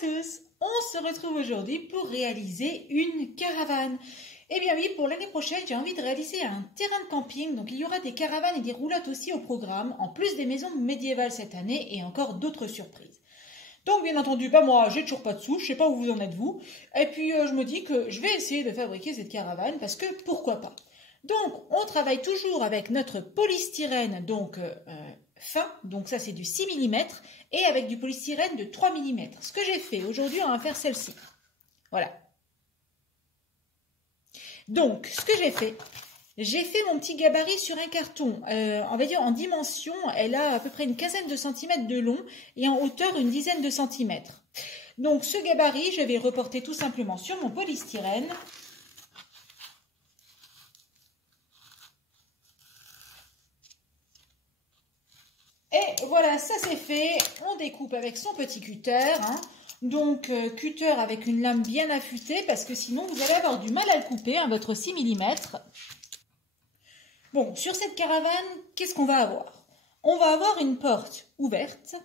tous, on se retrouve aujourd'hui pour réaliser une caravane. Eh bien oui, pour l'année prochaine, j'ai envie de réaliser un terrain de camping, donc il y aura des caravanes et des roulottes aussi au programme, en plus des maisons médiévales cette année et encore d'autres surprises. Donc bien entendu, moi j'ai toujours pas de sous, je sais pas où vous en êtes vous, et puis je me dis que je vais essayer de fabriquer cette caravane parce que pourquoi pas. Donc on travaille toujours avec notre polystyrène, donc fin, donc ça c'est du 6 mm, et avec du polystyrène de 3 mm. Ce que j'ai fait aujourd'hui, on va faire celle-ci. Voilà. Donc ce que j'ai fait mon petit gabarit sur un carton, on va dire en dimension, elle a à peu près une quinzaine de centimètres de long et en hauteur une dizaine de centimètres. Donc ce gabarit, je vais reporter tout simplement sur mon polystyrène. Et voilà, ça c'est fait. On découpe avec son petit cutter. Hein. Donc cutter avec une lame bien affûtée parce que sinon vous allez avoir du mal à le couper, hein, votre 6 mm. Bon, sur cette caravane, qu'est-ce qu'on va avoir? On va avoir une porte ouverte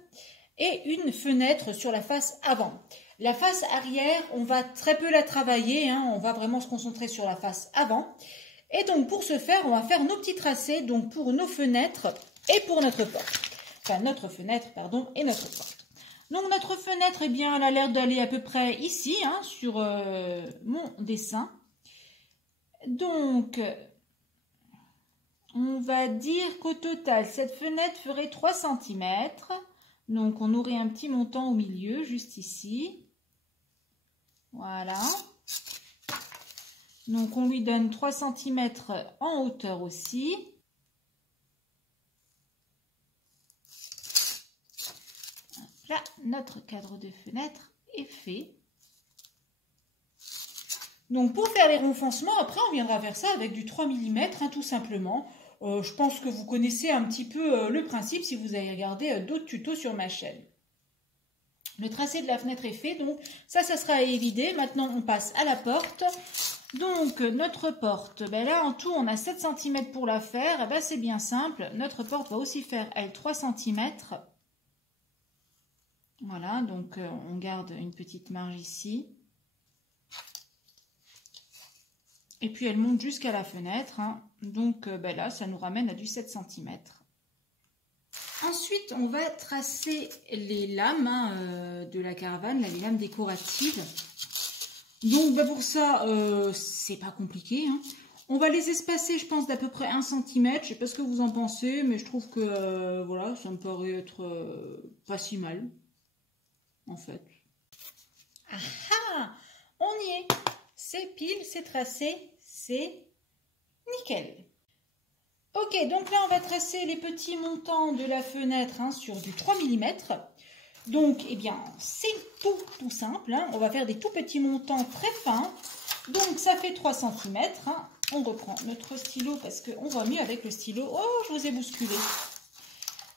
et une fenêtre sur la face avant. La face arrière, on va très peu la travailler, hein, on va vraiment se concentrer sur la face avant. Et donc pour ce faire, on va faire nos petits tracés donc pour nos fenêtres et pour notre porte. Enfin, notre fenêtre, pardon, et notre porte. Donc notre fenêtre, eh bien, elle a l'air d'aller à peu près ici, hein, sur mon dessin. Donc, on va dire qu'au total, cette fenêtre ferait 3 cm. Donc, on aurait un petit montant au milieu, juste ici. Voilà. Donc, on lui donne 3 cm en hauteur aussi. Là, notre cadre de fenêtre est fait. Donc, pour faire les renfoncements, après, on viendra faire ça avec du 3 mm, hein, tout simplement. Je pense que vous connaissez un petit peu le principe si vous avez regardé d'autres tutos sur ma chaîne. Le tracé de la fenêtre est fait, donc ça sera évidé. Maintenant, on passe à la porte. Donc, notre porte, ben là, en tout, on a 7 cm pour la faire. Ben, c'est bien simple. Notre porte va aussi faire, elle, 3 cm. Voilà, donc on garde une petite marge ici. Et puis elle monte jusqu'à la fenêtre. Hein. Donc ben là, ça nous ramène à du 7 cm. Ensuite, on va tracer les lames hein, de la caravane, là, les lames décoratives. Donc ben pour ça, c'est pas compliqué. Hein. On va les espacer, je pense, d'à peu près 1 cm. Je sais pas ce que vous en pensez, mais je trouve que voilà, ça me paraît être pas si mal. En fait. Ah ah, on y est. C'est pile, c'est tracé, c'est nickel. Ok, donc là on va tracer les petits montants de la fenêtre hein, sur du 3 mm. Donc, eh bien, c'est tout simple. Hein. On va faire des tout petits montants très fins. Donc, ça fait 3 cm. Hein. On reprend notre stylo parce qu'on voit mieux avec le stylo. Oh, je vous ai bousculé.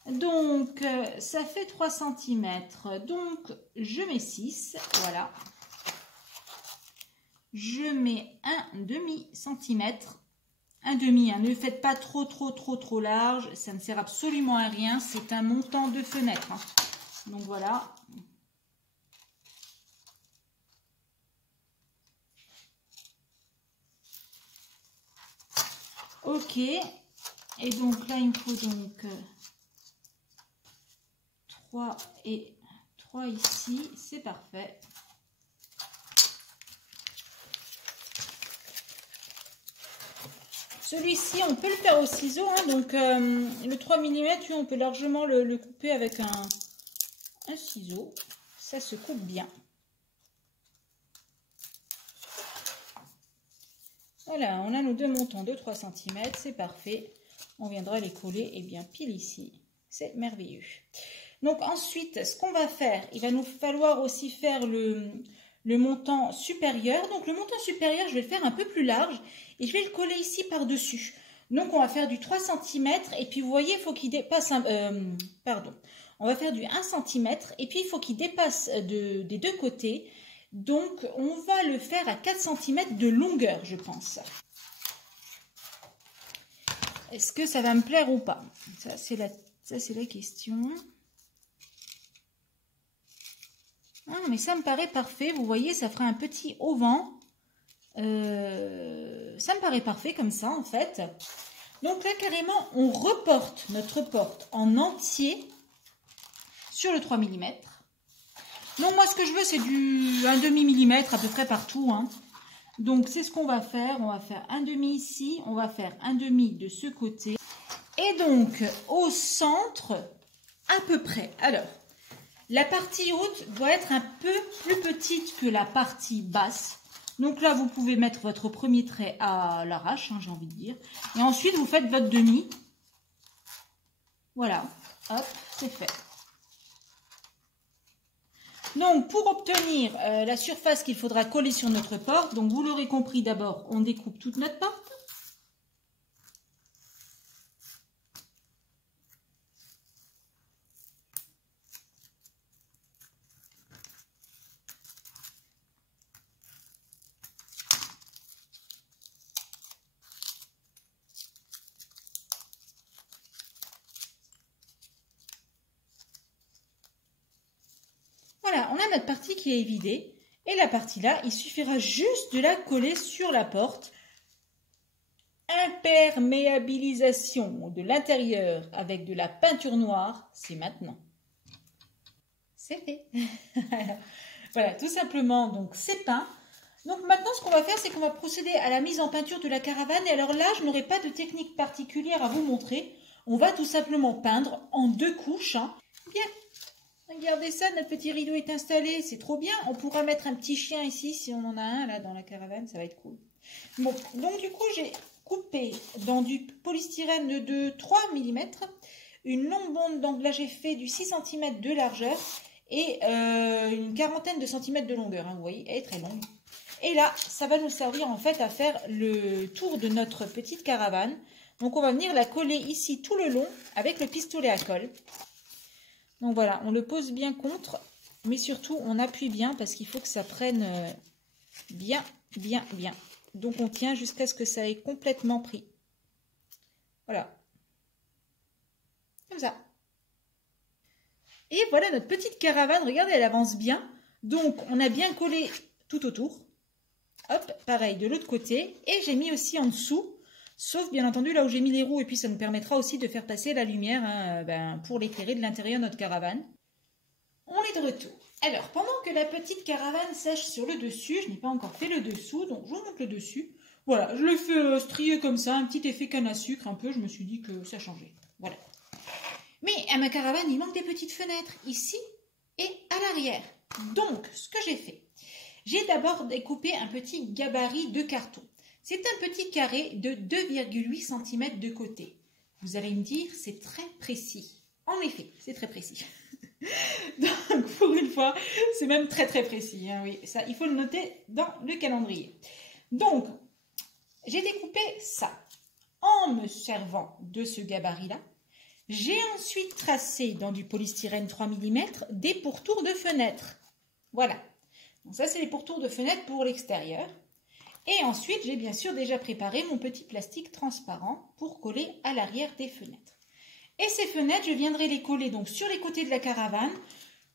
Donc, ça fait 3 cm. Donc, je mets 6. Voilà. Je mets un demi-centimètre. Un demi. Hein. Ne faites pas trop large. Ça ne sert absolument à rien. C'est un montant de fenêtre. Hein. Donc, voilà. Ok. Et donc, là, il me faut donc... 3 et 3 ici, c'est parfait. Celui-ci, on peut le faire au ciseau, hein, donc le 3 mm, on peut largement le couper avec un ciseau. Ça se coupe bien. Voilà, on a nos deux montants de 3 cm, c'est parfait. On viendra les coller et bien pile ici. C'est merveilleux. Donc ensuite, ce qu'on va faire, il va nous falloir aussi faire le montant supérieur. Donc le montant supérieur, je vais le faire un peu plus large et je vais le coller ici par-dessus. Donc on va faire du 3 cm et puis vous voyez, il faut qu'il dépasse, on va faire du 1 cm et puis il faut qu'il dépasse des deux côtés. Donc on va le faire à 4 cm de longueur, je pense. Est-ce que ça va me plaire ou pas? Ça c'est la question. Ah, mais ça me paraît parfait. Vous voyez, ça fera un petit auvent. Ça me paraît parfait comme ça, en fait. Donc là, carrément, on reporte notre porte en entier sur le 3 mm. Donc moi, ce que je veux, c'est du 1/2 mm à peu près partout, hein. Donc c'est ce qu'on va faire. On va faire 1/2 ici, on va faire 1/2 de ce côté. Et donc, au centre, à peu près. Alors, la partie haute doit être un peu plus petite que la partie basse. Donc là, vous pouvez mettre votre premier trait à l'arrache, hein, j'ai envie de dire. Et ensuite, vous faites votre demi. Voilà, hop, c'est fait. Donc, pour obtenir la surface qu'il faudra coller sur notre porte, donc vous l'aurez compris, d'abord, on découpe toute notre porte. Voilà, on a notre partie qui est évidée. Et la partie là, il suffira juste de la coller sur la porte. Imperméabilisation de l'intérieur avec de la peinture noire, c'est maintenant. C'est fait. Voilà, tout simplement, donc c'est peint. Donc maintenant, ce qu'on va faire, c'est qu'on va procéder à la mise en peinture de la caravane. Et alors là, je n'aurai pas de technique particulière à vous montrer. On va tout simplement peindre en 2 couches. Hein. Bien. Regardez ça, notre petit rideau est installé, c'est trop bien. On pourra mettre un petit chien ici, si on en a un, là, dans la caravane, ça va être cool. Bon, donc du coup, j'ai coupé dans du polystyrène de 3 mm, une longue bande d'angle, là j'ai fait du 6 cm de largeur et une quarantaine de centimètres de longueur, hein, vous voyez, elle est très longue. Et là, ça va nous servir en fait à faire le tour de notre petite caravane. Donc on va venir la coller ici tout le long avec le pistolet à colle. Donc voilà, on le pose bien contre, mais surtout on appuie bien parce qu'il faut que ça prenne bien, bien, bien. Donc on tient jusqu'à ce que ça ait complètement pris. Voilà. Comme ça. Et voilà notre petite caravane, regardez, elle avance bien. Donc on a bien collé tout autour. Hop, pareil de l'autre côté. Et j'ai mis aussi en dessous, sauf bien entendu là où j'ai mis les roues, et puis ça nous permettra aussi de faire passer la lumière hein, pour l'éclairer de l'intérieur de notre caravane. On est de retour. Alors, pendant que la petite caravane sèche sur le dessus, je n'ai pas encore fait le dessous, donc je vous montre le dessus. Voilà, je l'ai fait strier comme ça, un petit effet canne à sucre un peu, je me suis dit que ça changeait. Voilà. Mais à ma caravane, il manque des petites fenêtres, ici et à l'arrière. Donc, ce que j'ai fait, j'ai d'abord découpé un petit gabarit de carton. C'est un petit carré de 2,8 cm de côté. Vous allez me dire, c'est très précis. En effet, c'est très précis. Donc, pour une fois, c'est même très très précis. Hein, oui, ça, il faut le noter dans le calendrier. Donc, j'ai découpé ça en me servant de ce gabarit-là. J'ai ensuite tracé dans du polystyrène 3 mm des pourtours de fenêtres. Voilà. Donc ça, c'est les pourtours de fenêtres pour l'extérieur. Et ensuite, j'ai bien sûr déjà préparé mon petit plastique transparent pour coller à l'arrière des fenêtres. Et ces fenêtres, je viendrai les coller donc sur les côtés de la caravane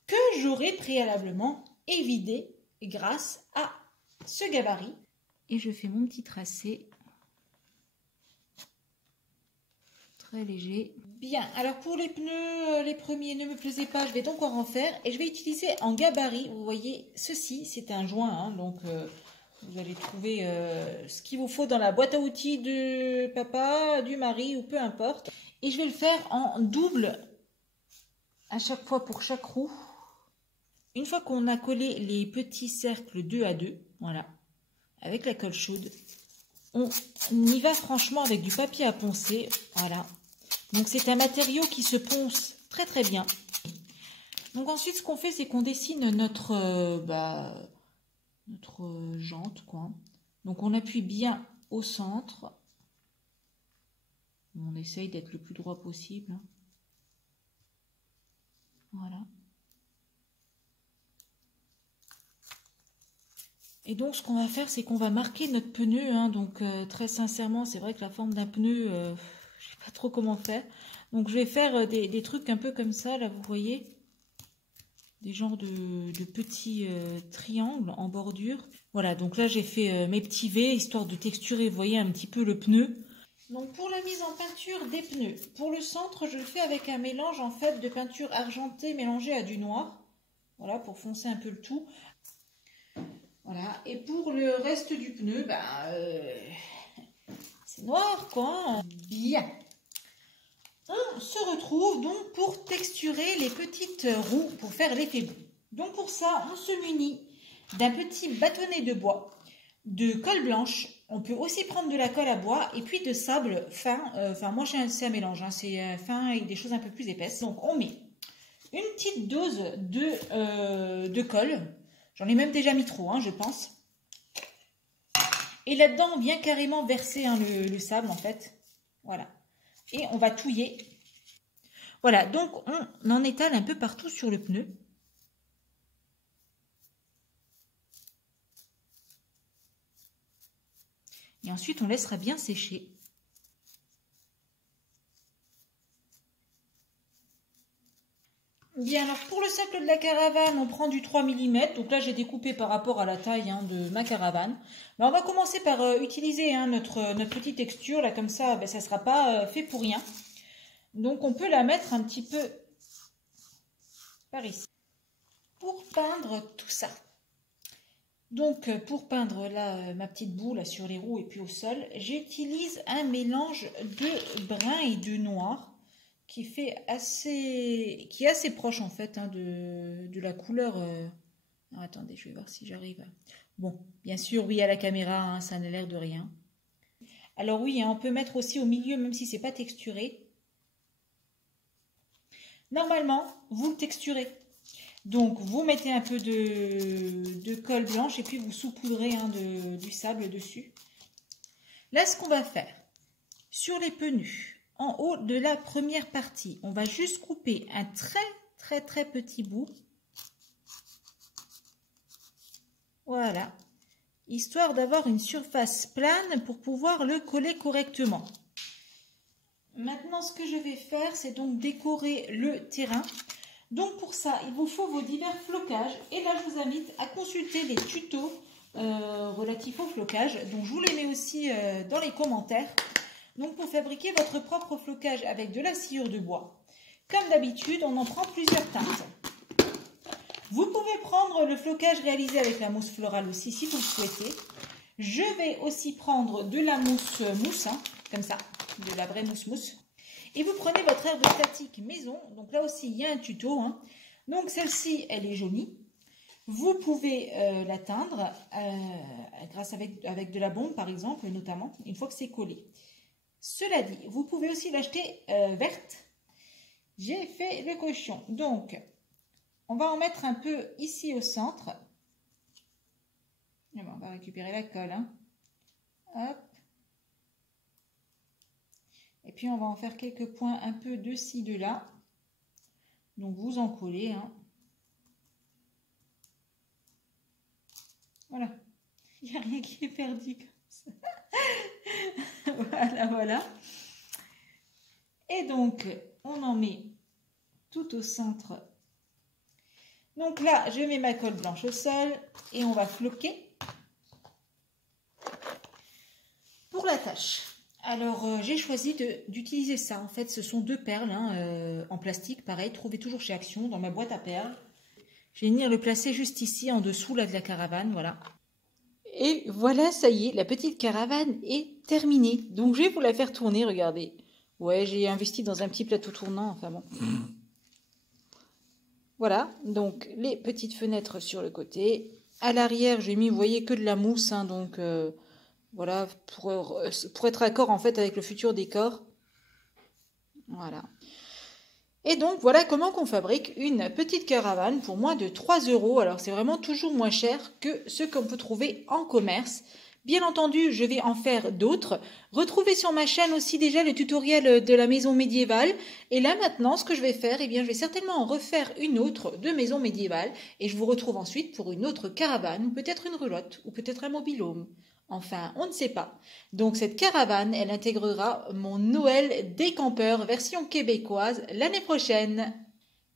que j'aurai préalablement évidé grâce à ce gabarit. Et je fais mon petit tracé très léger. Bien, alors pour les pneus, les premiers ne me plaisaient pas, je vais donc en refaire. Et je vais utiliser en gabarit, vous voyez, ceci, c'est un joint, hein, donc vous allez trouver ce qu'il vous faut dans la boîte à outils de papa, du mari ou peu importe. Et je vais le faire en double à chaque fois pour chaque roue. Une fois qu'on a collé les petits cercles 2 à 2, voilà, avec la colle chaude, on y va franchement avec du papier à poncer, voilà. Donc c'est un matériau qui se ponce très très bien. Donc ensuite ce qu'on fait, c'est qu'on dessine notre jante, quoi. Donc on appuie bien au centre. On essaye d'être le plus droit possible. Voilà. Et donc ce qu'on va faire, c'est qu'on va marquer notre pneu. Hein. Donc très sincèrement, c'est vrai que la forme d'un pneu, je ne sais pas trop comment faire. Donc je vais faire des trucs un peu comme ça, là vous voyez. des genres de petits triangles en bordure. Voilà, donc là j'ai fait mes petits V, histoire de texturer, vous voyez, un petit peu le pneu. Donc pour la mise en peinture des pneus, pour le centre, je le fais avec un mélange en fait de peinture argentée mélangée à du noir. Voilà, pour foncer un peu le tout. Voilà, et pour le reste du pneu, c'est noir quoi. Bien. On se retrouve donc pour texturer les petites roues pour faire l'effet bout. Donc pour ça, on se munit d'un petit bâtonnet de bois, de colle blanche. On peut aussi prendre de la colle à bois et puis de sable fin. Enfin, moi, c'est un mélange, hein, c'est fin avec des choses un peu plus épaisses. Donc, on met une petite dose de colle. J'en ai même déjà mis trop, hein, je pense. Et là-dedans, on vient carrément verser hein, le sable, en fait. Voilà. Et on va touiller. Voilà, donc on en étale un peu partout sur le pneu. Et ensuite, on laissera bien sécher. Bien, alors pour le socle de la caravane, on prend du 3 mm. Donc là, j'ai découpé par rapport à la taille hein, de ma caravane. Mais on va commencer par utiliser hein, notre petite texture. Là, comme ça, ça ne sera pas fait pour rien. Donc, on peut la mettre un petit peu par ici. Pour peindre tout ça. Donc, pour peindre là, ma petite boue là, sur les roues et puis au sol, j'utilise un mélange de brun et de noir. Qui est assez proche en fait hein, de la couleur. Alors, attendez, je vais voir si j'arrive. Bon, bien sûr, oui, à la caméra, hein, ça n'a l'air de rien. Alors oui, hein, on peut mettre aussi au milieu, même si c'est pas texturé. Normalement, vous le texturez. Donc, vous mettez un peu de colle blanche et puis vous saupoudrez hein, du sable dessus. Là, ce qu'on va faire, sur les pneus, en haut de la première partie, on va juste couper un très petit bout. Voilà. Histoire d'avoir une surface plane pour pouvoir le coller correctement. Maintenant, ce que je vais faire, c'est donc décorer le terrain. Donc pour ça, il vous faut vos divers flocages. Et là, je vous invite à consulter les tutos relatifs au flocage. Donc je vous les mets aussi dans les commentaires. Donc pour fabriquer votre propre flocage avec de la sciure de bois, comme d'habitude, on en prend plusieurs teintes. Vous pouvez prendre le flocage réalisé avec la mousse florale aussi si vous le souhaitez. Je vais aussi prendre de la mousse, hein, comme ça, de la vraie mousse. Et vous prenez votre herbe statique maison. Donc là aussi, il y a un tuto. Hein. Donc celle-ci, elle est jaunie. Vous pouvez la teindre grâce avec de la bombe, par exemple, notamment, une fois que c'est collé. Cela dit, vous pouvez aussi l'acheter verte. J'ai fait le cochon. Donc, on va en mettre un peu ici au centre. Bon, on va récupérer la colle. Hein. Hop. Et puis, on va en faire quelques points un peu de ci, de là. Donc, vous en collez. Hein. Voilà. Il n'y a rien qui est perdu comme ça. Voilà. Et donc, on en met tout au centre. Donc là, je mets ma colle blanche au sol et on va floquer pour la tâche. Alors, j'ai choisi d'utiliser ça. En fait, ce sont 2 perles hein, en plastique. Pareil, trouvez toujours chez Action dans ma boîte à perles. Je vais venir le placer juste ici, en dessous là, de la caravane. Voilà. Et voilà, ça y est, la petite caravane est terminée. Donc, je vais vous la faire tourner, regardez. Ouais, j'ai investi dans un petit plateau tournant, enfin bon. Voilà, donc les petites fenêtres sur le côté. À l'arrière, j'ai mis, vous voyez, que de la mousse, hein, donc voilà, pour être accord en fait avec le futur décor. Voilà. Et donc, voilà comment qu'on fabrique une petite caravane pour moins de 3 €. Alors, c'est vraiment toujours moins cher que ce qu'on peut trouver en commerce. Bien entendu, je vais en faire d'autres. Retrouvez sur ma chaîne aussi déjà le tutoriel de la maison médiévale. Et là, maintenant, ce que je vais faire, eh bien, je vais certainement en refaire une autre de maison médiévale. Et je vous retrouve ensuite pour une autre caravane, ou peut-être une roulotte, ou peut-être un mobil-home. Enfin, on ne sait pas. Donc cette caravane, elle intégrera mon Noël des campeurs version québécoise l'année prochaine.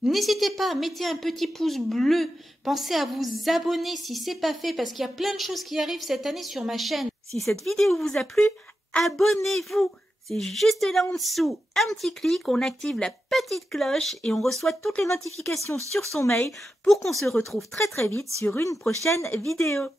N'hésitez pas, mettez un petit pouce bleu. Pensez à vous abonner si ce n'est pas fait parce qu'il y a plein de choses qui arrivent cette année sur ma chaîne. Si cette vidéo vous a plu, abonnez-vous. C'est juste là en dessous, un petit clic, on active la petite cloche et on reçoit toutes les notifications sur son mail pour qu'on se retrouve très vite sur une prochaine vidéo.